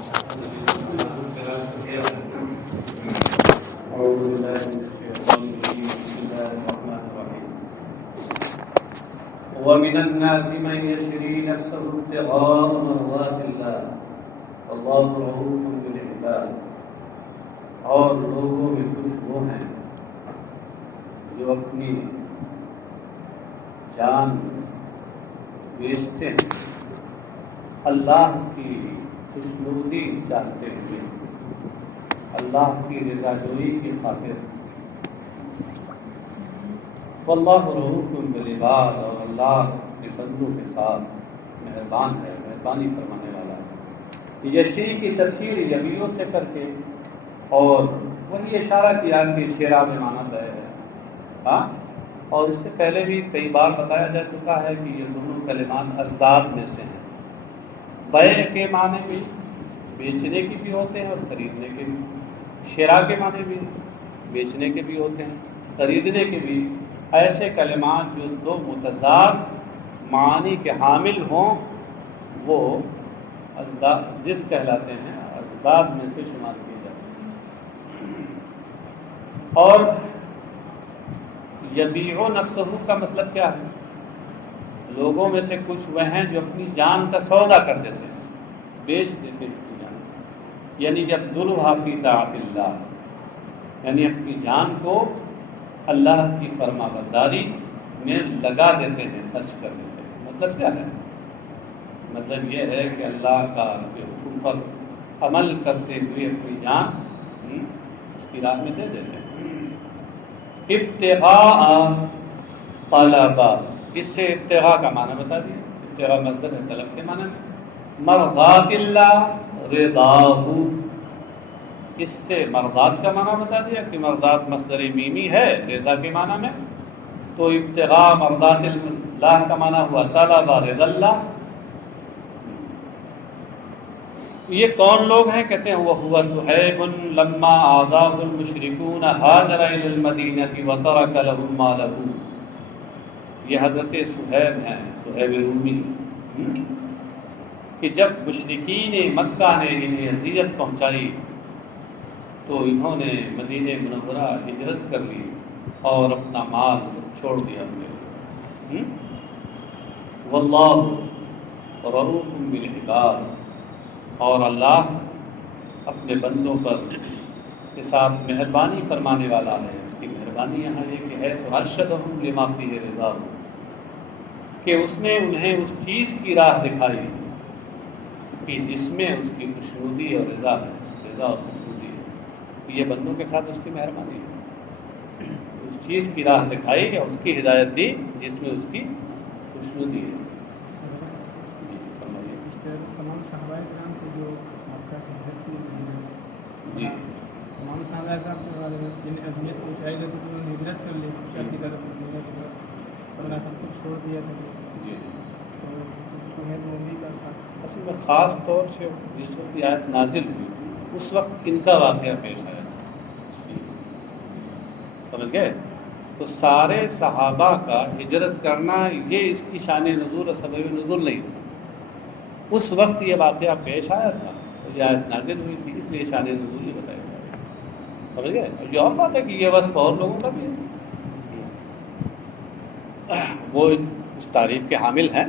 ومن الناس من يشري نفسه ابتغاء مرضات الله والله رؤوف بالعباد. اور لوگوں میں کچھ وہ ہیں جو اپنی جان بیچتے ہیں اللہ کی خوشنودی چاہتے ہوئے، اللہ کی رضا جوئی کی خاطر. واللہ رؤوف بالعباد، اور اللہ اپنے بندوں کے ساتھ مہربان ہے، مہربانی فرمانے والا ہے. یشری کی تفسیر یبیوں سے کر کے اور وہی اشارہ کیا کہ شیرا میں مانا ہے. ہاں، اور اس سے پہلے بھی کئی بار بتایا جا چکا ہے کہ یہ دونوں کلمات ازداد میں سے ہیں. بیع کے معنی بھی بیچنے کی بھی ہوتے ہیں اور خریدنے کے بھی. شیرا کے معنی بھی بیچنے کے بھی ہوتے ہیں، خریدنے کے بھی. ایسے کلمات جو دو متضاد معانی کے حامل ہوں وہ ازداد ضد کہلاتے ہیں، ازداد میں سے شمار کیے جاتے ہیں. اور یبیع نفسہ کا مطلب کیا ہے؟ لوگوں میں سے کچھ وہ ہیں جو اپنی جان کا سودا کر دیتے ہیں، بیچ دیتے ہیں اپنی جان. یعنی یبذلھا فی طاعت اللہ، یعنی اپنی جان کو اللہ کی فرما برداری میں لگا دیتے ہیں، خرچ کر دیتے ہیں. مطلب کیا ہے؟ مطلب یہ ہے کہ اللہ کا کے حکم پر عمل کرتے ہوئے اپنی جان اس کی راہ میں دے دیتے ہیں. ابتغاء طلبا، اس سے ابتغاء کا معنی بتا دیا. ابتغاء مصدر ہے طلب کے معنی میں. مرضات اللہ رضاہ، اس سے مرضات کا معنی بتا دیا کہ مرضات مصدر میمی ہے رضا کے معنی میں. تو ابتغاء مرضات اللہ کا معنی ہوا طلب رضا اللہ. یہ کون لوگ ہیں؟ کہتے ہیں وَهُوَ صُحَيْبٌ لَمَّا آذَاهُ الْمُشْرِكُونَ هَاجَرَ إِلَى الْمَدِينَةِ وَتَرَكَ لَهُمْ مَا لَهُ. یہ حضرت صہیب ہیں، صہیب رومی، کہ جب مشرکین مکہ نے انہیں اذیت پہنچائی تو انہوں نے مدینہ منورہ ہجرت کر لی اور اپنا مال چھوڑ دیا. واللہ رؤوف بالعباد، اور اللہ اپنے بندوں پر کے ساتھ مہربانی فرمانے والا ہے. اس کی مہربانی یہاں یہ کہ ہے تو ارشدہم لما فیہ رضا، کہ اس نے انہیں اس چیز کی راہ دکھائی کہ جس میں اس کی خوشنودی اور رضا ہے، رضا اور خوشنودی ہے. یہ بندوں کے ساتھ اس کی مہربانی ہے. اس چیز کی راہ دکھائی یا اس کی ہدایت دی جس میں اس کی خوشنودی ہے. تمام صحابہ کرام کو جو مکہ سے ہجرت کی جی، تمام صحابہ کرام کو جنہیں اذیت پہنچائی گئی تو انہوں نے ہجرت کر لی شاہ کی طرف، اپنا سب کچھ چھوڑ دیا تھا. جی، تو صہیب رومی کا اصل میں خاص طور سے جس وقت یہ آیت نازل ہوئی تھی اس وقت ان کا واقعہ پیش آیا تھا. سمجھ گئے؟ تو سارے صحابہ کا ہجرت کرنا یہ اس کی شان نزول اور سبب نزول نہیں تھا. اس وقت یہ واقعہ پیش آیا تھا، یہ آیت نازل ہوئی تھی، اس لیے شان نزول یہ بتایا گیا. سمجھ گئے؟ یہ اور بات ہے کہ یہ وصف اور لوگوں کا بھی ہے، وہ اس تعریف کے حامل ہیں.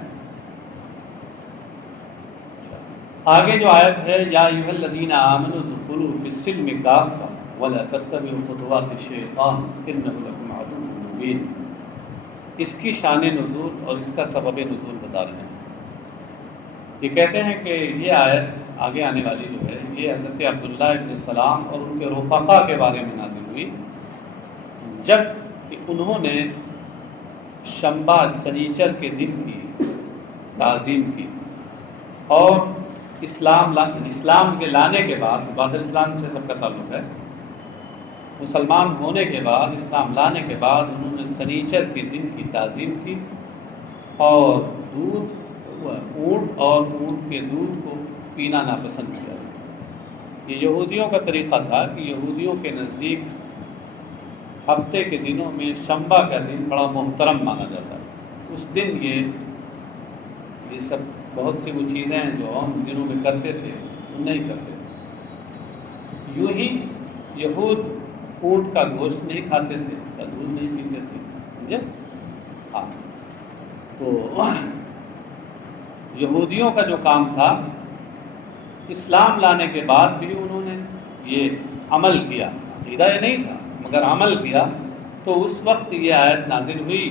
آگے جو آیت ہے یا ایھا الذین آمنوا ادخلوا فی السلم کافۃ ولا تتبعوا خطوات الشیطان انہ لکم عدو مبین، اس کی شان نزول اور اس کا سبب نزول بتا رہے ہیں. یہ کہتے ہیں کہ یہ آیت آگے آنے والی جو ہے یہ حضرت عبداللہ ابن السلام اور ان کے رفقا کے بارے میں نازل ہوئی جب انہوں نے شنبہ سنیچر کے دن کی تعظیم کی اور اسلام کے لانے کے بعد، بعد اسلام سے سب کا تعلق ہے، مسلمان ہونے کے بعد اسلام لانے کے بعد انہوں نے سنیچر کے دن کی تعظیم کی اور دودھ اونٹ اور اونٹ کے دودھ کو پینا ناپسند کیا. یہ یہودیوں کا طریقہ تھا کہ یہودیوں کے نزدیک ہفتے کے دنوں میں شنبہ کا دن بڑا محترم مانا جاتا تھا. اس دن یہ سب بہت سی وہ چیزیں ہیں جو ہم دنوں میں کرتے تھے وہ نہیں کرتے تھے۔ یوں ہی یہود اونٹ کا گوشت نہیں کھاتے تھے، کا دودھ نہیں پیتے تھے، سمجھے؟ ہاں، تو یہودیوں کا جو کام تھا اسلام لانے کے بعد بھی انہوں نے یہ عمل کیا، عقیدہ یہ نہیں تھا مگر عمل کیا، تو اس وقت یہ آیت نازل ہوئی،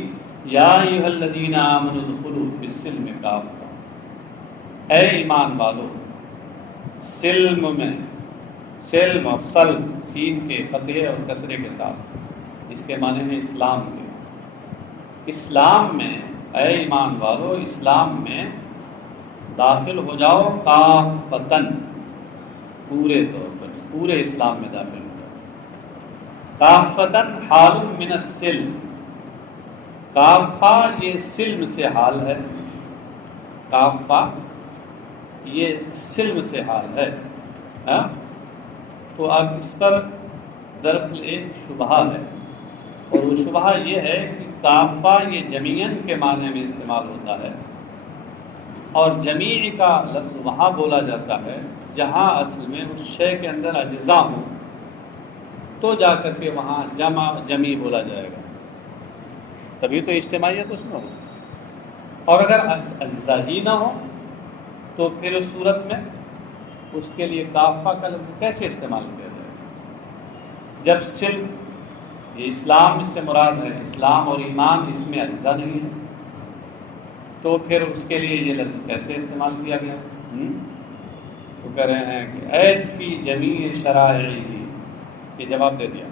یا ایھا الذین آمنوا ادخلوا فی السلم کافۃ، اے ایمان والو سلم میں، سلم اور سلم سین کے فتحے اور کسرے کے ساتھ، اس کے معنی ہیں اسلام کے، اسلام میں اے ایمان والو اسلام میں داخل ہو جاؤ، کافتن پورے طور پر، پورے اسلام میں داخل ہو جاؤ، کافتن حال من السلم، کافہ یہ سلم سے حال ہے، کافہ یہ سلم سے حال ہے، ہاں؟ تو اب اس پر دراصل ایک شبہہ ہے، اور وہ شبہہ یہ ہے کہ کافہ یہ جمیعاً کے معنی میں استعمال ہوتا ہے، اور جمیع کا لفظ وہاں بولا جاتا ہے جہاں اصل میں اس شے کے اندر اجزاء ہوں، تو جا کر کے وہاں جمیع بولا جائے گا، تبھی تو اجتماعیت اس میں ہو، اور اگر اجزاء ہی نہ ہو تو پھر اس صورت میں اس کے لیے کافہ کا لفظ کیسے استعمال کیا جائے گا؟ جب سلم یہ اسلام اس سے مراد ہے، اسلام اور ایمان اس میں اجزاء نہیں ہے، تو پھر اس کے لیے یہ لفظ کیسے استعمال کیا گیا؟ تو کہہ رہے ہیں کہ عید فی جمیع شرائعہ، یہ جواب دے دیا۔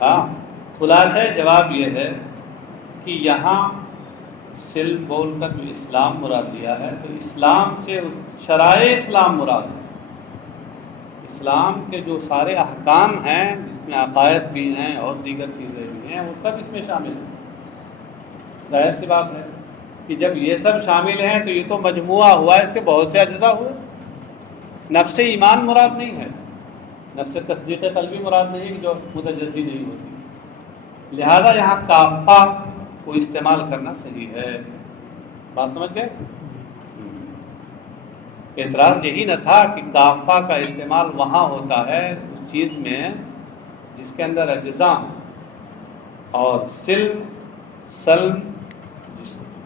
ہاں، خلاصہ جواب یہ ہے کہ یہاں سلم بول کر جو اسلام مراد لیا ہے، تو اسلام سے شرائع اسلام مراد ہے، اسلام کے جو سارے احکام ہیں جس میں عقائد بھی ہیں اور دیگر چیزیں بھی ہیں، وہ سب اس میں شامل ہیں۔ ظاہر سی بات ہے کہ جب یہ سب شامل ہیں تو یہ تو مجموعہ ہوا ہے، اس کے بہت سے اجزاء ہوئے۔ نفس ایمان مراد نہیں ہے، نفس تصدیق قلبی مراد نہیں جو متجزی نہیں ہوتی، لہذا یہاں کافہ کو استعمال کرنا صحیح ہے۔ بات سمجھ گئے؟ اعتراض یہی نہ تھا کہ کافہ کا استعمال وہاں ہوتا ہے اس چیز میں جس کے اندر اجزاء ہوں، اور سلم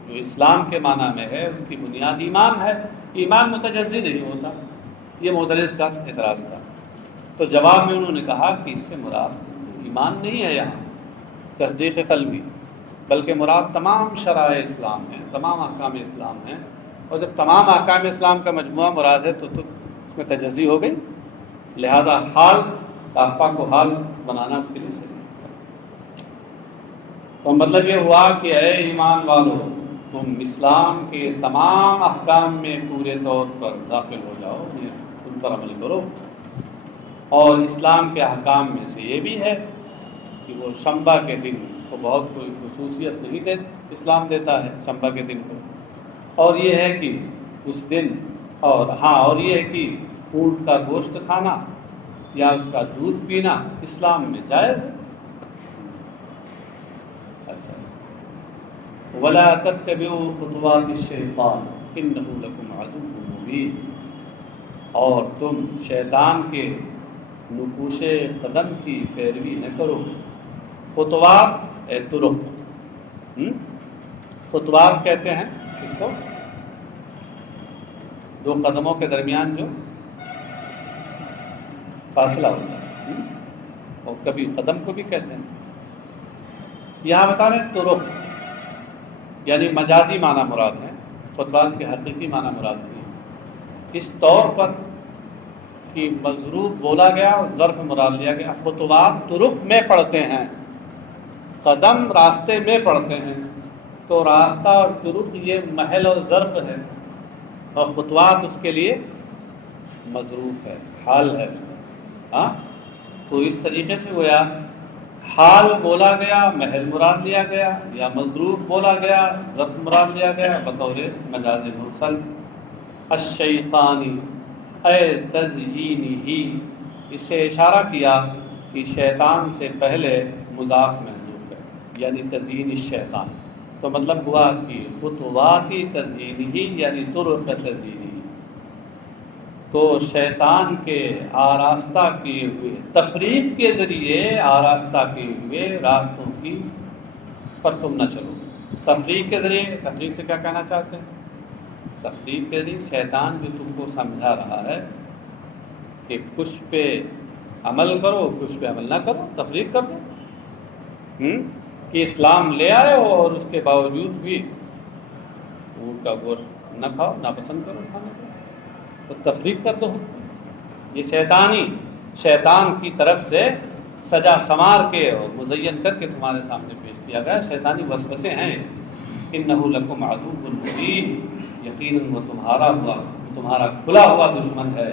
جو اسلام کے معنی میں ہے اس کی بنیاد ایمان ہے، ایمان متجزی نہیں ہوتا، یہ معترض کا اعتراض تھا۔ تو جواب میں انہوں نے کہا کہ اس سے مراد ایمان نہیں ہے یہاں تصدیق قلبی، بلکہ مراد تمام شرائع اسلام ہیں، تمام احکام اسلام ہیں، اور جب تمام احکام اسلام کا مجموعہ مراد ہے تو اس میں تجزی ہو گئی، لہذا حال کافہ کو حال بنانا اس کے لیے صحیح۔ تو مطلب یہ ہوا کہ اے ایمان والو تم اسلام کے تمام احکام میں پورے طور پر داخل ہو جاؤ، ان پر عمل کرو، اور اسلام کے احکام میں سے یہ بھی ہے کہ وہ شنبہ کے دن اس کو بہت کوئی خصوصیت نہیں دے، اسلام دیتا ہے شنبہ کے دن کو، اور یہ ہے کہ اس دن اور یہ ہے کہ اونٹ کا گوشت کھانا یا اس کا دودھ پینا اسلام میں جائز ہے۔ اچھا، ولا تتبعوا خطوات الشیطان انہ لکم عدو مبین، اور تم شیطان کے نقوش قدم کی پیروی نہ کرو۔ خطوات طرق، خطوات کہتے ہیں اس کو دو قدموں کے درمیان جو فاصلہ ہوتا ہے، اور کبھی قدم کو بھی کہتے ہیں۔ یہاں بتا رہے ہیں طرق یعنی مجازی معنی مراد ہے، خطوات کے حقیقی معنی مراد نہیں ہے۔ اس طور پر کہ مضروب بولا گیا اور ظرف مراد لیا گیا، خطوات طرق میں پڑھتے ہیں، قدم راستے میں پڑھتے ہیں، تو راستہ اور طرق یہ محل اور ظرف ہے، اور خطوات اس کے لیے مظروف ہے، حال ہے۔ ہاں، تو اس طریقے سے گویا حال بولا گیا، محل مراد لیا گیا، یا مظروف بولا گیا، ظرف مراد لیا گیا بطور مجاز مرسل۔ الشیطانی اے تزیینہ، اس سے اشارہ کیا کہ شیطان سے پہلے مضاف محذوف ہے، یعنی تزیین الشیطان، تو مطلب ہوا کہ خطوات تزیینی یعنی طرق تزیینی، تو شیطان کے آراستہ کیے ہوئے، تفریق کے ذریعے آراستہ کیے ہوئے راستوں کی پر تم نہ چلو۔ تفریق کے ذریعے، تفریق سے کیا کہنا چاہتے ہیں؟ تفریق کے ذریعے شیطان جو تم کو سمجھا رہا ہے کہ کچھ پہ عمل کرو، کچھ پہ عمل نہ کرو، تفریق کر دو، کہ اسلام لے آئے ہو اور اس کے باوجود بھی اونٹ کا گوشت نہ کھاؤ، ناپسند کرو کھانے کو، تو تفریق کر دو۔ یہ شیطان کی طرف سے سجا سنوار کے اور مزین کر کے تمہارے سامنے پیش کیا گیا شیطانی وسوسے ہیں۔ انہ لکم عدو مبین، یقیناً وہ تمہارا کھلا ہوا دشمن ہے،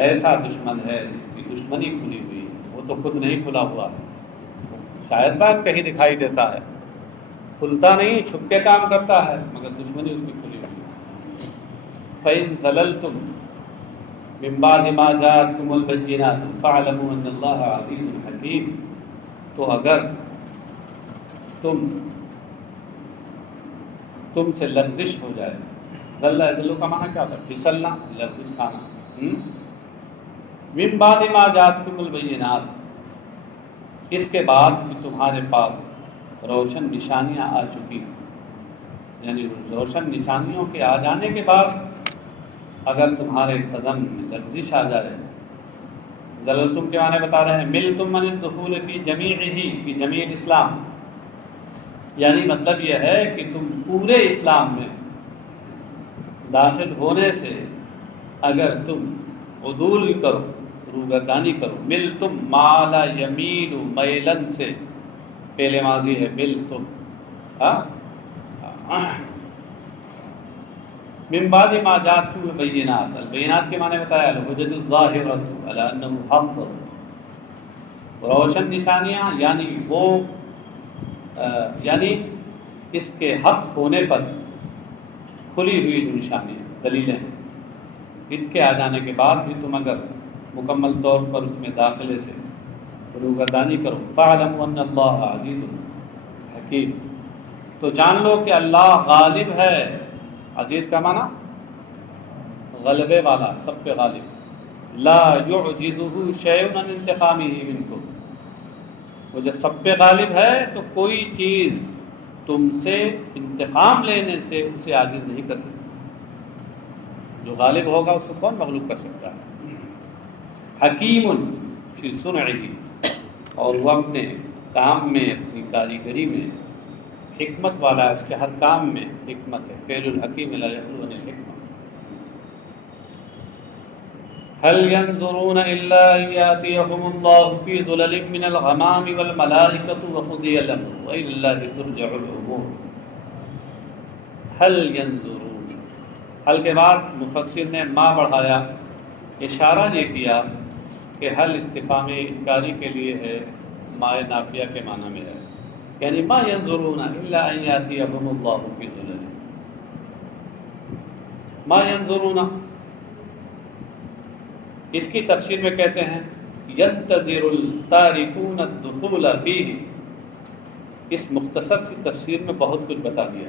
ایسا دشمن ہے جس کی دشمنی کھلی ہوئی، وہ تو خود نہیں کھلا ہوا، شاید بات کہیں دکھائی دیتا ہے، کھلتا نہیں، چھپ کے کام کرتا ہے، مگر دشمنی اس کی کھلی ہوئی ہے۔ فَإِن زَلَلْتُمْ مِن بَعْدِ مَا جَاءَتْكُمُ الْبَيِّنَاتُ فَاعْلَمُوا أَنَّ اللَّهَ عَزِيزٌ حَكِيمٌ، تو اگر تم سے لغزش ہو جائے، ذلو کا معنی کیا ہوتا ہے؟ پھسلنا، لغزش کھانا۔ من بعد ما جاءتکم البینات، اس کے بعد کہ تمہارے پاس روشن نشانیاں آ چکی، یعنی روشن نشانیوں کے آ جانے کے بعد اگر تمہارے قدم میں لغزش آ جائے، ذللتم کے معنی بتا رہے ہیں، ملتم من الدخول فی جمیعہ، فی جمیع اسلام، یعنی مطلب یہ ہے کہ تم پورے اسلام میں داخل ہونے سے اگر تم عدول کرو، روگردانی کرو، ملتم مالا یمیل میلن سے پہلے ماضی ہے ملتم، من بعد ما جاءتکم البینات، البینات کے معنی بتایا، الحجج الظاہرۃ علی انہ حق، روشن نشانیاں یعنی اس کے حق ہونے پر کھلی ہوئی جو نشانیاں، دلیلیں، ان کے آ جانے کے بعد بھی تم اگر مکمل طور پر اس میں داخلے سے روگردانی کرو، فَاعْلَمُوا أَنَّ اللَّهَ عَزِيزٌ حَكِيمٌ، تو جان لو کہ اللہ غالب ہے۔ عزیز کا معنی غلبے والا، سب پہ غالب، لا يعجزه شيء عن انتقامه منكم، وہ جب سب پہ غالب ہے تو کوئی چیز تم سے انتقام لینے سے اسے عاجز نہیں کر سکتی، جو غالب ہوگا اس کو کون مغلوب کر سکتا ہے۔ حکیم فی صنعہ، اور وہ اپنے کام میں، اپنی کاریگری میں حکمت والا ہے، اس کے ہر کام میں حکمت ہے، فعل الحکیم لا یخلو عن الحکمہ۔ هل ينظرون الا ان ياتيهم الله في ظلل من الغمام والملائكة وقضي الامر والى الله ترجع الامور۔ هل ينظرون، هل کے بعد مفسر نے ما بڑھایا، اشارہ یہ کیا کہ حل استفہام انکاری کے لیے ہے، ما نافیہ کے معنی میں ہے، یعنی ما ينظرون الا ان ياتيهم الله في ظلل، ما ينظرون، اس کی تفسیر میں کہتے ہیں ينتظر التاركون الدخول فيه، اس مختصر سی تفسیر میں بہت کچھ بتا دیا۔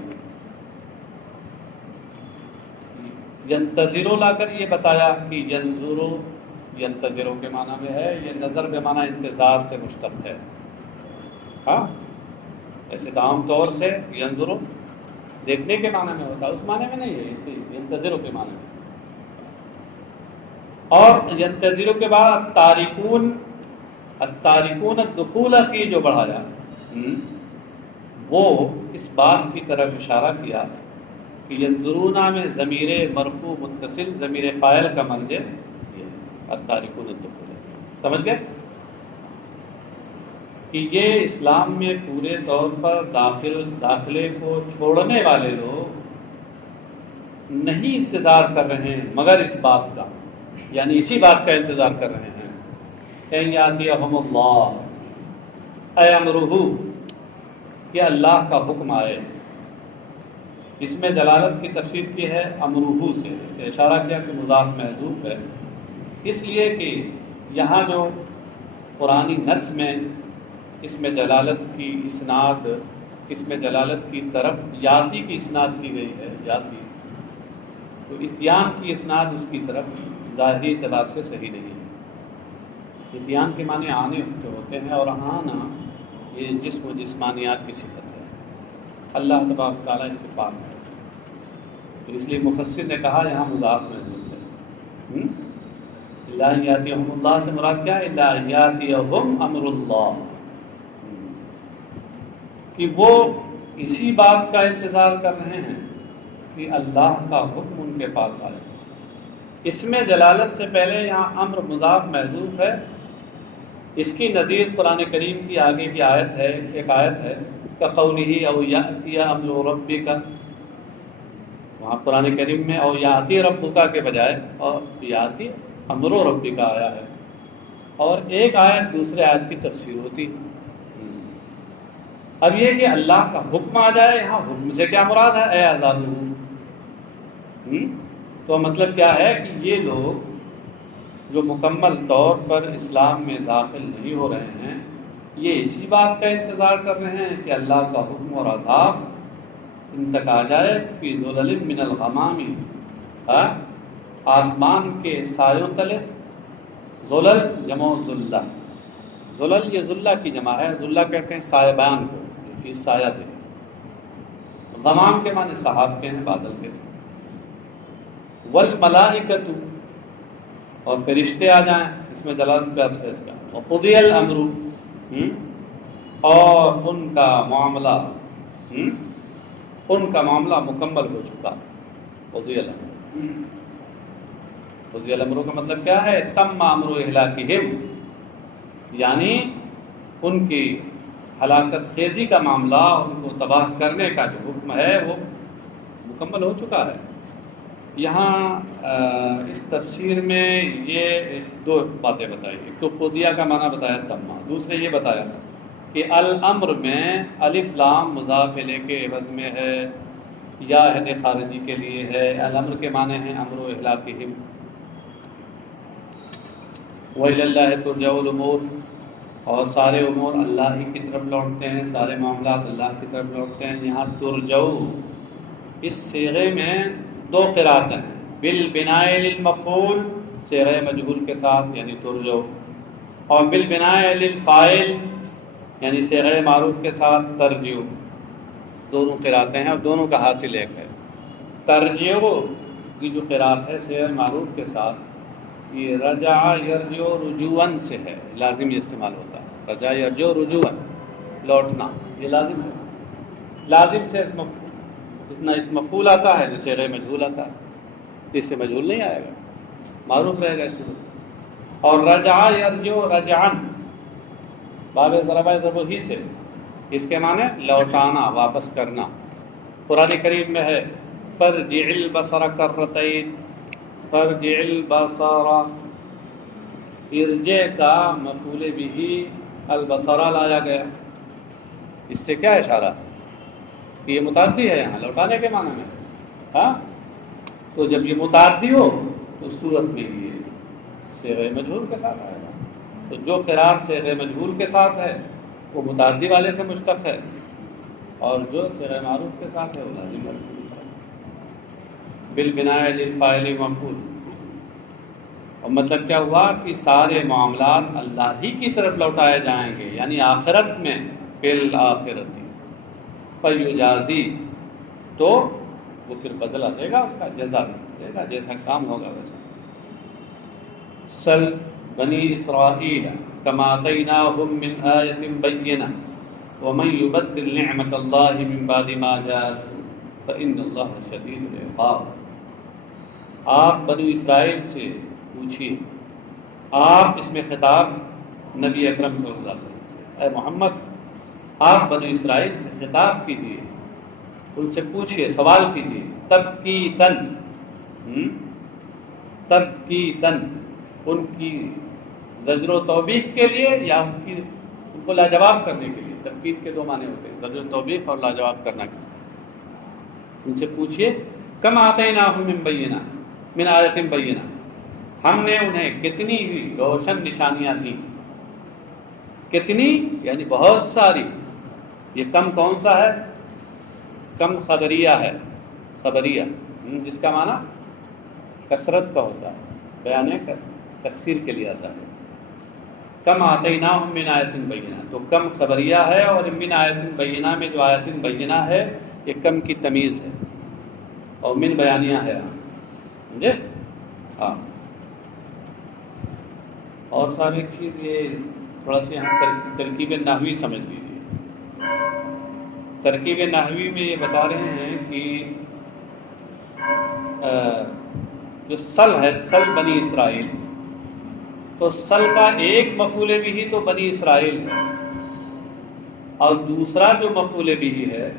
ینتظرو لا کر یہ بتایا کہ ینظرو، ینتظرو کے معنی میں ہے، یہ نظر کے معنی انتظار سے مشتق ہے، ہاں ایسے تو عام طور سے ینظرو دیکھنے کے معنی میں ہوتا ہے، اس معنی میں نہیں ہے، ینتظرو کے معنی میں۔ اور ینتظرو کے بعد التارکون الدخول فی جو بڑھایا، وہ اس بات کی طرف اشارہ کیا کہ ینظرونا میں ضمیر مرفوع متصل ضمیر فاعل کا مرجع التارکون الدخول، سمجھ گئے کہ یہ اسلام میں پورے طور پر داخلے کو چھوڑنے والے لوگ نہیں انتظار کر رہے ہیں مگر اس بات کا، یعنی اسی بات کا انتظار کر رہے ہیں کہ یاتیہم اللہ، اے امرہ، کہ اللہ کا حکم آئے۔ اس میں جلالت کی تفسیر کی ہے امرہ سے، اس سے اشارہ کیا کہ مضاف محذوف ہے، اس لیے کہ یہاں جو قرآنی نص میں اس میں جلالت کی اسناد اس میں جلالت کی طرف یاتی کی اسناد کی گئی ہے، یاتی، تو اتیان کی اسناد اس کی طرف ظاہری اعتبار سے صحیح نہیں ہے۔ اتیان کے معنی آنے کے ہوتے ہیں، اور آنا یہ جسم و جسمانیات کی صفت ہے، اللہ تبارک تعالیٰ اس سے پاک ہے، تو اس لیے مفسر نے کہا یہاں مضاف محذوف ہے۔ لا یاتیہم اللہ سے مراد کیا ہے؟ لا یاتیہم امر اللہ، کہ وہ اسی بات کا انتظار کر رہے ہیں کہ اللہ کا حکم ان کے پاس آئے۔ اس میں جلالت سے پہلے یہاں امر مضاف محذوف ہے، اس کی نظیر قرآن کریم کی آگے کی آیت ہے، ایک آیت ہے کقولہ او یاتی امر ربک، وہاں قرآن کریم میں او یاتی ربک کے بجائے اور یاتی امر ربک آیا ہے، اور ایک آیت دوسرے آیت کی تفسیر ہوتی۔ اب یہ کہ اللہ کا حکم آ جائے، یہاں حکم سے کیا مراد ہے؟ اے آزاد، تو مطلب کیا ہے کہ یہ لوگ جو مکمل طور پر اسلام میں داخل نہیں ہو رہے ہیں، یہ اسی بات کا انتظار کر رہے ہیں کہ اللہ کا حکم اور عذاب ان تک آ جائے، فی ظلل من الغمام، آسمان کے سایوں تلے، ظلل جمع ذلہ، ظلل یہ ذلہ کی جمع ہے، ذلہ کہتے ہیں سایبان کو، کہ سایہ دے، غمام کے معنی صحاف کے ہیں، بادل کے، والملائکۃ، اور فرشتے آ جائیں، اس میں جلالت پہ ہے اس کا، وقضی الامر، اور ان کا معاملہ مکمل ہو چکا، قضی الامر، قضی الامر کا مطلب کیا ہے؟ تم امر اہلاکہم، یعنی ان کی ہلاکت خیزی کا معاملہ، ان کو تباہ کرنے کا جو حکم ہے وہ مکمل ہو چکا ہے۔ یہاں اس تفسیر میں یہ دو باتیں بتائی، ایک تو قضیہ کا معنی بتایا تمام، دوسرے یہ بتایا کہ الامر میں الف لام مضاف الیہ کے عوض میں ہے، یا عہد خارجی کے لیے ہے، الامر کے معنی ہیں امر و اہلاکہم، وَإِلَى اللَّهِ تُرْجَعُ الْأُمُورُ، اور سارے امور اللہ ہی کی طرف لوٹتے ہیں، سارے معاملات اللہ کی طرف لوٹتے ہیں۔ یہاں ترجعو اس صیغے میں دو قرأتیں ہیں، بالبناء للمفعول صیغہ مجہول کے ساتھ یعنی ترجعو، اور بالبناء للفاعل یعنی صیغہ معروف کے ساتھ ترجعو، دونوں قرأتیں ہیں اور دونوں کا حاصل ایک ہے۔ ترجعو کی جو قرأت ہے صیغہ معروف کے ساتھ، یہ رجع یرجع رجوعاً سے ہے، لازم یہ استعمال ہوتا ہے، رجع یرجع رجوعاً، لوٹنا، یہ لازم ہے، لازم سے اتنا اس مفعول آتا ہے جسے غیر مجہول آتا ہے، اس سے مجہول نہیں آئے گا، معروف رہے گا اس سے۔ اور رجع یرجع رجعاً باب ضربہ ضرب ہی سے، اس کے معنی لوٹانا، واپس کرنا۔ قرآن کریم میں ہے فرجع البصر کرتین، فرجع البصر، ارجع کا مفعول بھی البصر لایا گیا، اس سے کیا اشارہ ہے کہ یہ متعدی ہے یہاں لوٹانے کے معنی میں، ہاں، تو جب یہ متعدی ہو تو اس صورت میں یہ صیغہ مجہول کے ساتھ آئے گا، تو جو قرأت صیغہ مجہول کے ساتھ ہے وہ متعدی والے سے مشتق ہے، اور جو صیغہ معروف کے ساتھ ہے وہ لازم ہے۔ بالبناء للفاعل مفعول، اور مطلب کیا ہوا کہ سارے معاملات اللہ ہی کی طرف لوٹائے جائیں گے، یعنی آخرت میں، بالآخرت فیجازی، تو وہ پھر بدلہ دے گا، اس کا جزا دے گا، جیسا کام ہوگا ویسا۔ سل بنی اسرائیل کما آتیناہم من آیۃ بینہ ومن یبدل نعمت اللہ من بعد ما جاءت فإن اللہ شدید العقاب۔ آپ بنی اسرائیل سے پوچھیے، آپ اس میں خطاب نبی اکرم صلی اللہ علیہ وسلم سے، اے محمد آپ بنی اسرائیل سے خطاب کیجیے، ان سے پوچھیے، سوال کیجیے، تبکیتاً، تبکیتاً، ان کی زجر و توبیخ کے لیے یا ان کو لاجواب کرنے کے لیے۔ تبکیت کے دو معنی ہوتے ہیں، زجر و توبیخ اور لاجواب کرنا کے لیے۔ ان سے پوچھیے کما آتیناہم من بینہ، من آیۃ بینہ، ہم نے انہیں کتنی ہی روشن نشانیاں دی، کتنی یعنی بہت ساری، یہ کم کون سا ہے؟ کم خبریہ ہے، خبریہ جس کا معنی کثرت کا ہوتا ہے، بیان تکثیر کے لیے آتا ہے۔ کم آتیناہم من آیۃ بینہ، تو کم خبریہ ہے، اور من آیۃ بینہ میں جو آیۃ بینہ ہے یہ کم کی تمیز ہے، اور من بیانیہ ہے، سمجھے؟ ہاں۔ اور صاحب ایک چیز یہ تھوڑا سا یہاں ترکیب نحوی سمجھ لیجیے۔ ترکیب نحوی میں یہ بتا رہے ہیں کہ جو سل ہے، سل بنی اسرائیل، تو سل کا ایک مفعول بھی تو بنی اسرائیل ہے، اور دوسرا جو مفعول بھی ہے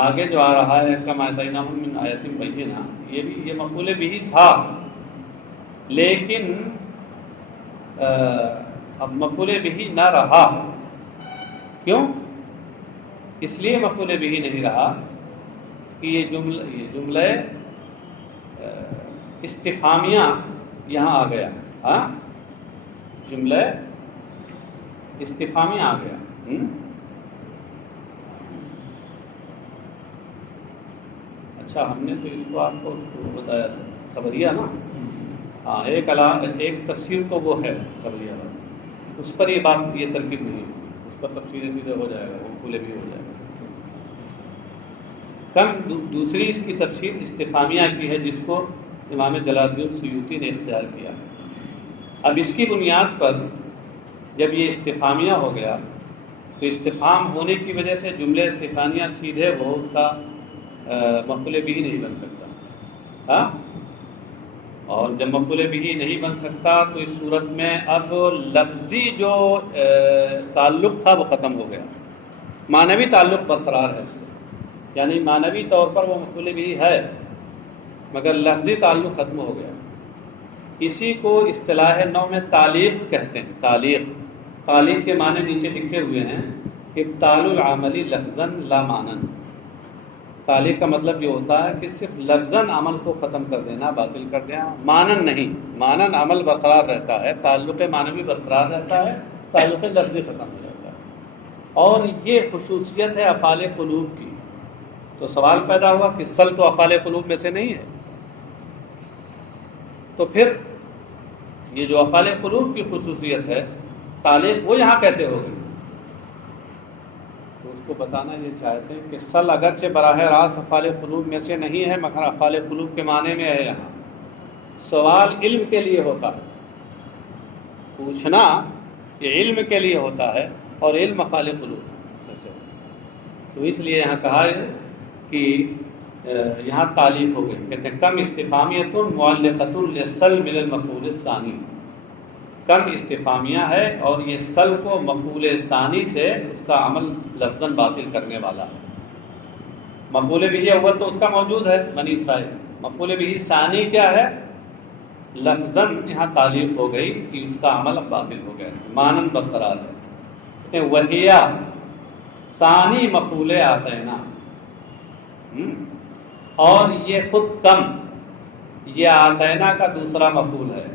آگے جو آ رہا ہے کما آتیناہم من آیۃ بینہ، یہ مفعول بھی تھا، لیکن اب مفعول بھی نہ رہا۔ کیوں؟ اس لیے مفعول بھی نہیں رہا کہ یہ جملہ استفہامیہ یہاں آ گیا، ہاں، جملہ استفہامیہ آ گیا۔ اچھا، ہم نے تو اس کو آپ کو بتایا تھا، خبریہ نا، ہاں، ایک تفسیر تو وہ ہے خبریہ والا، اس پر یہ بات، یہ ترکیب نہیں ہے، اس پر تفسیر سیدھے ہو جائے گا، وہ کھلے بھی ہو جائے گا۔ کم دوسری اس کی تفسیر استفہامیہ کی ہے، جس کو امام جلال الدین سیوطی نے اختیار کیا۔ اب اس کی بنیاد پر جب یہ استفہامیہ ہو گیا تو استفہام ہونے کی وجہ سے جملہ استفہامیہ سیدھے وہ اس کا مفعول بھی نہیں بن سکتا، ہاں، اور جب مفعول بھی نہیں بن سکتا تو اس صورت میں اب لفظی جو تعلق تھا وہ ختم ہو گیا، معنوی تعلق برقرار ہے اس سے، یعنی معنوی طور پر وہ مفعول بھی ہے مگر لفظی تعلق ختم ہو گیا۔ اسی کو اصطلاح نو میں تعلیق کہتے ہیں۔ تعلیق کے معنی نیچے لکھے ہوئے ہیں، ابطال العمل لفظا لا معنی۔ تعلیق کا مطلب یہ ہوتا ہے کہ صرف لفظاً عمل کو ختم کر دینا، باطل کر دینا، معنن نہیں، معنن عمل برقرار رہتا ہے، تعلق معنوی برقرار رہتا ہے، تعلق لفظی ختم ہو جاتا ہے، اور یہ خصوصیت ہے افعال قلوب کی۔ تو سوال پیدا ہوا کہ سل تو افعال قلوب میں سے نہیں ہے، تو پھر یہ جو افعال قلوب کی خصوصیت ہے تعلیق وہ یہاں کیسے ہوگی؟ تو اس کو بتانا یہ چاہتے ہیں کہ سل اگرچہ براہ راست افعال قلوب میں سے نہیں ہے مگر افعال قلوب کے معنی میں ہے۔ یہاں سوال علم کے لیے ہوتا ہے، پوچھنا یہ علم کے لیے ہوتا ہے، اور علم افعال قلوب میں سے، تو اس لیے یہاں کہا ہے کہ یہاں تعلیق ہو گئی۔ کہتے ہیں کم استفہامیۃ معلقۃ للسل من المفعول الثانی، کم استفہامیہ ہے اور یہ سل کو مفعول ثانی سے اس کا عمل لفظاً باطل کرنے والا ہے۔ مفعول بھی اول تو اس کا موجود ہے بنی اسرائیل، مفعول بھی ثانی کیا ہے؟ لفظاً یہاں تعلیق ہو گئی کہ اس کا عمل اب باطل ہو گیا، معنن برقرار ہے۔ کہتے ہیں وہیہ ثانی مفعول آتینا، اور یہ خود کم، یہ آتینا کا دوسرا مفعول ہے۔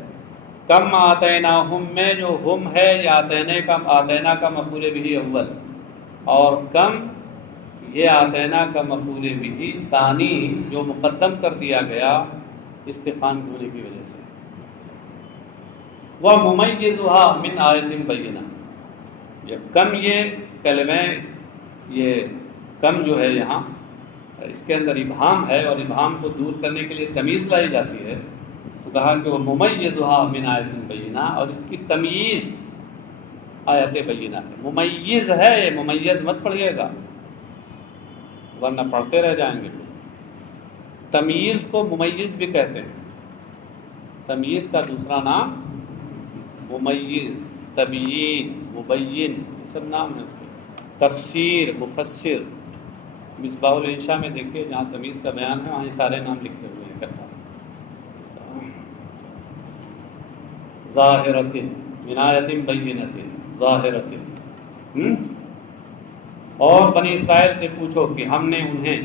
کم آتیناہم میں جو ہم ہے یہ آتینا کا مفعول بھی اول، اور کم یہ آتینا کا مفعول بھی ثانی جو مقدم کر دیا گیا استفہام ہونے کی وجہ سے۔ وَمُمَيِّزُهَا مِنْ آیَةٍ بَيِّنَةٍ، یہ کم، یہ کلمہ، یہ کم جو ہے یہاں اس کے اندر ابہام ہے، اور ابہام کو دور کرنے کے لیے تمیز لائی جاتی ہے، تو کہا کہ وہ ممیزها من آیۃ بینہ، اور اس کی تمییز آیت بینہ ہے۔ ممیز ہے، یہ ممیز مت پڑھیے گا ورنہ پڑھتے رہ جائیں گے۔ تمییز کو ممیز بھی کہتے ہیں، تمییز کا دوسرا نام ممیز، تبیین، مبین، یہ سب نام ہیں اس کے۔ تفسیر، مفسر، مصباح الانشاء میں دیکھیے جہاں تمیز کا بیان ہے وہاں سارے نام لکھے ہوئے ہیں اکٹھا۔ ظاہرۃ من آیۃ بینۃ، ظاہرۃ، اور بنی اسرائیل سے پوچھو کہ ہم نے انہیں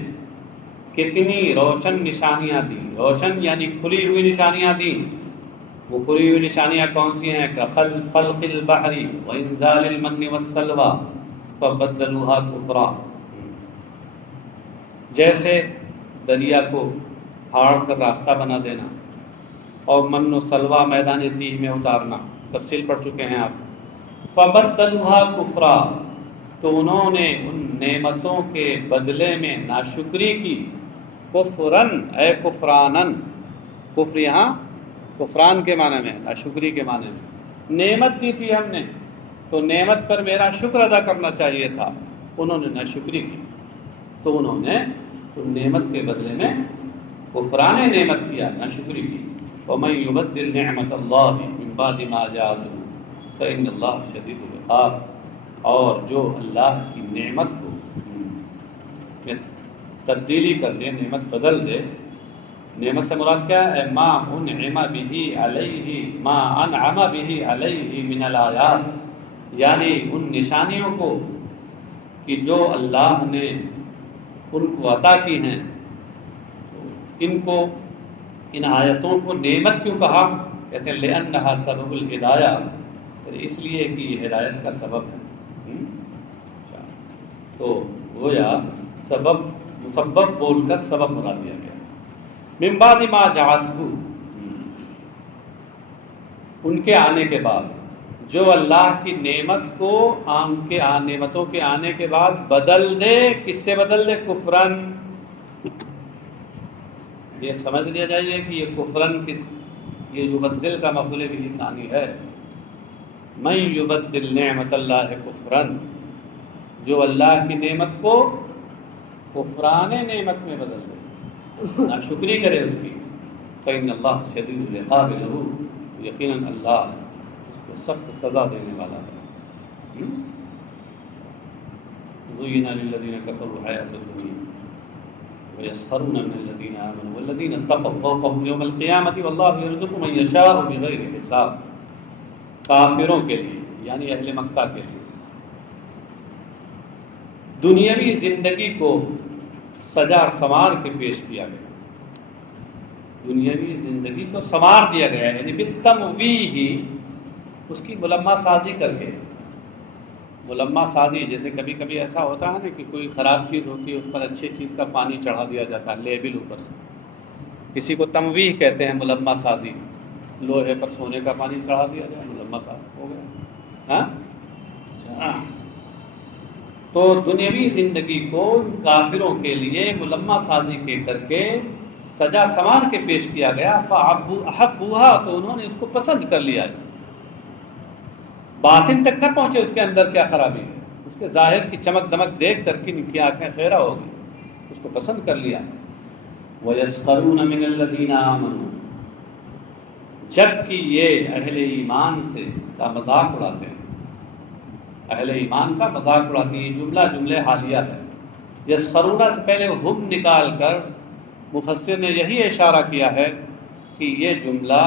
کتنی روشن نشانیاں دی، روشن یعنی کھلی ہوئی نشانیاں دی۔ وہ کھلی ہوئی نشانیاں کون سی ہیں؟ خلق البحر وانزال المن والسلوى فبدلوها كفرا، جیسے دریا کو پھاڑ کر راستہ بنا دینا اور من و سلوہ میدان تیہ میں اتارنا، تفصیل پڑھ چکے ہیں آپ۔ فَبَدَّلُوهَا كُفْرًا، تو انہوں نے ان نعمتوں کے بدلے میں ناشکری کی، کفراً اے کفرانن، کفر یہاں کفران کے معنی میں، ناشکری کے معنی میں، نعمت دی تھی ہم نے تو نعمت پر میرا شکر ادا کرنا چاہیے تھا، انہوں نے ناشکری کی تو انہوں نے ان نعمت کے بدلے میں کفران نعمت کیا، ناشکری کی۔ وَمَن يُبَدِّلْ نِعْمَةَ اللَّهِ مِن بَعْدِ مَا جَاءَتْهُ فَإِنَّ اللَّهَ شَدِيدُ الْعِقَابِ، اور جو اللہ کی نعمت کو تبدیلی کر دے، نعمت بدل دے، نعمت سے مراد کیا ہے؟ ما انعم به علیہ، ما انعم به علیہ من الآیات، یعنی ان نشانیوں کو کہ جو اللہ نے ان کو عطا کی ہیں، ان کو، ان آیتوں کو نعمت کیوں کہا؟ کہتے ہیں لأنہا سبب الہدایہ، اس لیے کہ یہ ہدایت کا سبب ہے۔ تو گویا سبب مسبب بول کر سبب بنا دیا گیا۔ من بعد ما جعلہ، ان کے آنے کے بعد، جو اللہ کی نعمت کو نعمتوں کے آنے کے بعد بدل دے، کس سے بدل دے؟ کفرن۔ یہ سمجھ لیا جائے کہ یہ کفرن کس، یہ یبدل کا مفعول بھی ثانی ہے۔ من یبدل نعمت اللہ کفرن، جو اللہ کی نعمت کو کفران نعمت میں بدل دے، ناشکری کرے اس کی، فإن اللہ شدید العقاب لہ، یقیناً اللہ اس کو سخت سزا دینے والا ہے۔ زُیِّنَ لِلَّذِینَ کَفَرُوا الْحَیَاةُ الدُّنْیَا وَیَسْخَرُونَ مِنَ الَّذِینَ آمَنُوا وَالَّذِینَ اتَّقَوْا فَوْقَهُمْ یَوْمَ الْقِیَامَةِ وَاللَّهُ یَرْزُقُ مَن یَشَاءُ بِغَیرِ حساب، کافروں کے لیے یعنی اہل مکہ کے لیے دنیاوی زندگی کو سجا سنوار کے پیش کیا گیا، دنیاوی زندگی کو سنوار دیا گیا، یعنی بالتمویہ، اس کی ملمہ سازی کر کے۔ ملمہ سازی، جیسے کبھی کبھی ایسا ہوتا ہے نا کہ کوئی خراب چیز ہوتی ہے، اس پر اچھی چیز کا پانی چڑھا دیا جاتا ہے، لیبل اوپر سے، کسی کو تمویہ کہتے ہیں، ملمہ سازی، لوہے پر سونے کا پانی چڑھا دیا جائے، ملمہ سازی ہو گیا۔ ہاں، تو دنیاوی زندگی کو کافروں کے لیے ملمہ سازی کے کر کے سجا سنوار کے پیش کیا گیا۔ فَأَحَبُّوهَا، تو انہوں نے اس کو پسند کر لیا، باطن تک نہ پہنچے اس کے اندر کیا خرابی ہے، اس کے ظاہر کی چمک دمک دیکھ کر کے ان کی آنکھیں خیرہ ہو گئی، اس کو پسند کر لیا۔ وَيَسْخَرُونَ مِنَ الَّذِينَ آمَنُوا، جبکہ یہ اہل ایمان سے کا مذاق اڑاتے ہیں، اہل ایمان کا مذاق اڑاتی ہے۔ یہ جملہ حالیہ ہے، یسخرون سے پہلے ہم نکال کر مفسر نے یہی اشارہ کیا ہے کہ یہ جملہ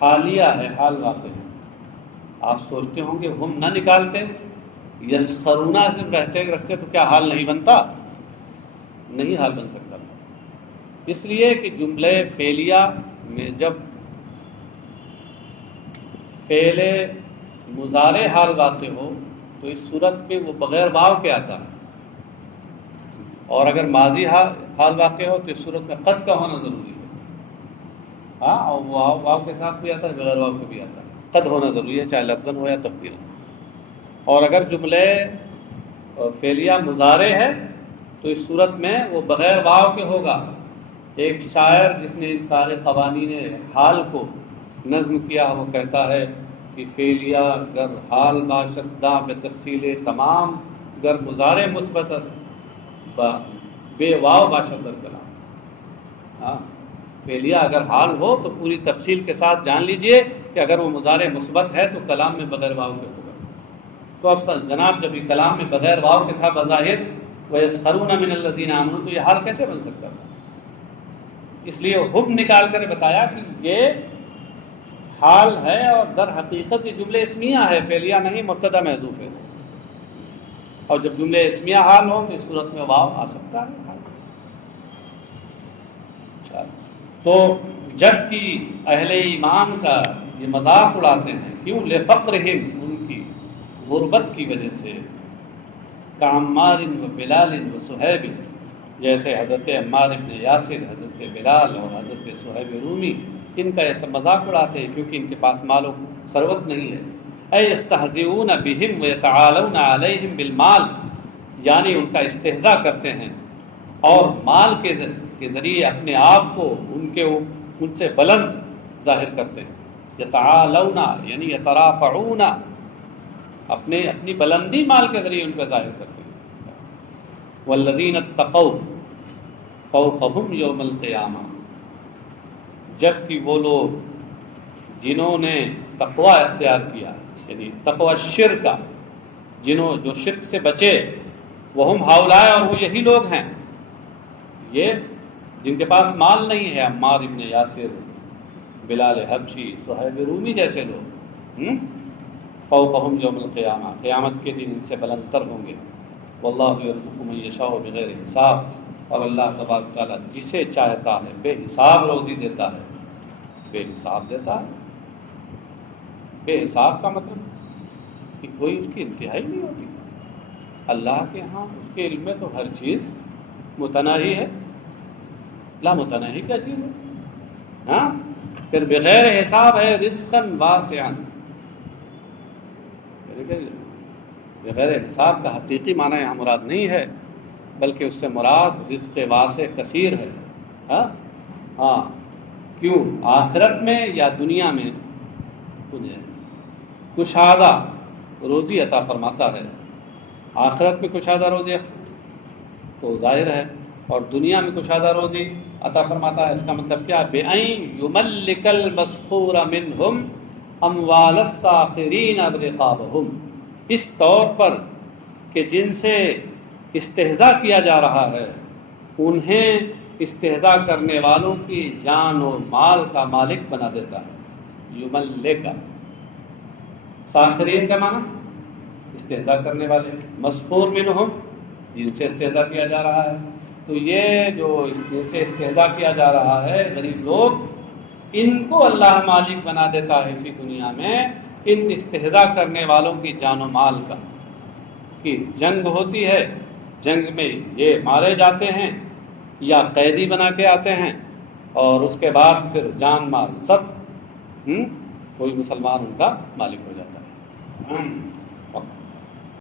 حالیہ ہے، حال واقع ہے۔ آپ سوچتے ہوں گے ہم نہ نکالتے، یسخرون سے رکھتے تو کیا حال نہیں بنتا؟ نہیں حال بن سکتا تھا، اس لیے کہ جملے فعلیہ میں جب فعل مضارع حال واقع ہو تو اس صورت میں وہ بغیر واو کے آتا ہے، اور اگر ماضی حال واقع ہو تو اس صورت میں قد کا ہونا ضروری ہے۔ ہاں، اور واو کے ساتھ بھی آتا ہے، بغیر واو کے بھی آتا ہے، قد ہونا ضروری ہے، چاہے لفظاً ہو یا تقدیراً۔ اور اگر جملے فعلیہ مضارع ہے تو اس صورت میں وہ بغیر واو کے ہوگا۔ ایک شاعر جس نے ان سارے قوانین حال کو نظم کیا، وہ کہتا ہے کہ فعلیہ گر حال باشد دا بتفصیل تمام، گر مضارع مثبت بے واو باشد در کلام۔ ہاں، فعلیہ اگر حال ہو تو پوری تفصیل کے ساتھ جان لیجئے کہ اگر وہ مضارع مثبت ہے تو کلام میں بغیر واو کے ہوگا۔ تو اب جناب جب یہ کلام میں بغیر واو کے تھا بظاہر وَيَسْخَرُونَ مِنَ الَّذِينَ آمَنُوا، تو یہ حال کیسے بن سکتا تھا؟ اس لیے ہم نکال کر بتایا کہ یہ حال ہے، اور در حقیقت یہ جملے اسمیہ ہے، فعلیہ نہیں، مبتدا محذوف ہے، اور جب جملے اسمیہ حال ہو تو اس صورت میں واو آ سکتا ہے۔ تو جب کہ اہل ایمان کا یہ مذاق اڑاتے ہیں، کیوں؟ لفقرہم، ان کی غربت کی وجہ سے، کعمار و بلال و صہیب، جیسے حضرت عمار ابن یاسر، حضرت بلال اور حضرت صہیب رومی، ان کا یہ سب مذاق اڑاتے ہیں کیونکہ ان کے پاس مال و ثروت نہیں ہے۔ اے یستہزئون بہم ویتعالون علیہم بالمال، یعنی ان کا استہزاء کرتے ہیں اور مال کے ذریعے اپنے آپ کو ان سے بلند ظاہر کرتے ہیں۔ یتعالون یعنی یترافعون، اپنی بلندی مال کے ذریعے ان کا ظاہر کرتے ہیں۔ والذین اتقوا فوقہم یوم القیامہ، جبکہ وہ لوگ جنہوں نے تقوی اختیار کیا، یعنی تقوی شرک، جو شرک سے بچے، وہم ہؤلاء، اور وہ یہی لوگ ہیں، یہ جن کے پاس مال نہیں ہے، عمار ابن یاسر، بلال حبشی، صہیب رومی جیسے لوگ، فوقہم یوم القیامہ، قیامت کے دن ان سے بلند تر ہوں گے۔ واللہ یرزق من یشاء بغیر حساب، اور اللہ تبارک تعالیٰ جسے چاہتا ہے بے حساب روزی دیتا ہے، بے حساب دیتا ہے۔ بے حساب کا مطلب کہ کوئی اس کی انتہائی نہیں ہوتی۔ اللہ کے ہاں اس کے علم میں تو ہر چیز متناہی ہے۔ لا متناہی کیا چیز ہے؟ ہاں، پھر بغیر حساب ہے رزقا واسعا، بغیر حساب کا حقیقی معنی یہاں مراد نہیں ہے، بلکہ اس سے مراد رزق واسع کثیر ہے۔ ہاں، کیوں؟ آخرت میں یا دنیا میں کشادہ روزی عطا فرماتا ہے۔ آخرت میں کشادہ روزی تو ظاہر ہے، اور دنیا میں کشادہ روزی عطا فرماتا ہے۔ اس کا مطلب کیا؟ بِأَن يُمَلِّكَ الْمَسْخُورَ مِنْهُمْ أَمْوَالَ السَّاخِرِينَ وَرِقَابَهُمْ، اس طور پر کہ جن سے استہزاء کیا جا رہا ہے انہیں استہزاء کرنے والوں کی جان و مال کا مالک بنا دیتا ہے۔ یملک، ساخرین کا معنی استہزاء کرنے والے، مسخور منہم جن سے استہزاء کیا جا رہا ہے۔ تو یہ جو جن سے استہزاء کیا جا رہا ہے غریب لوگ، ان کو اللہ مالک بنا دیتا ہے اسی دنیا میں، ان استہزاء کرنے والوں کی جان و مال کا۔ کہ جنگ ہوتی ہے، جنگ میں یہ مارے جاتے ہیں یا قیدی بنا کے آتے ہیں، اور اس کے بعد پھر جان مال سب کوئی مسلمان ان کا مالک ہو جاتا ہے۔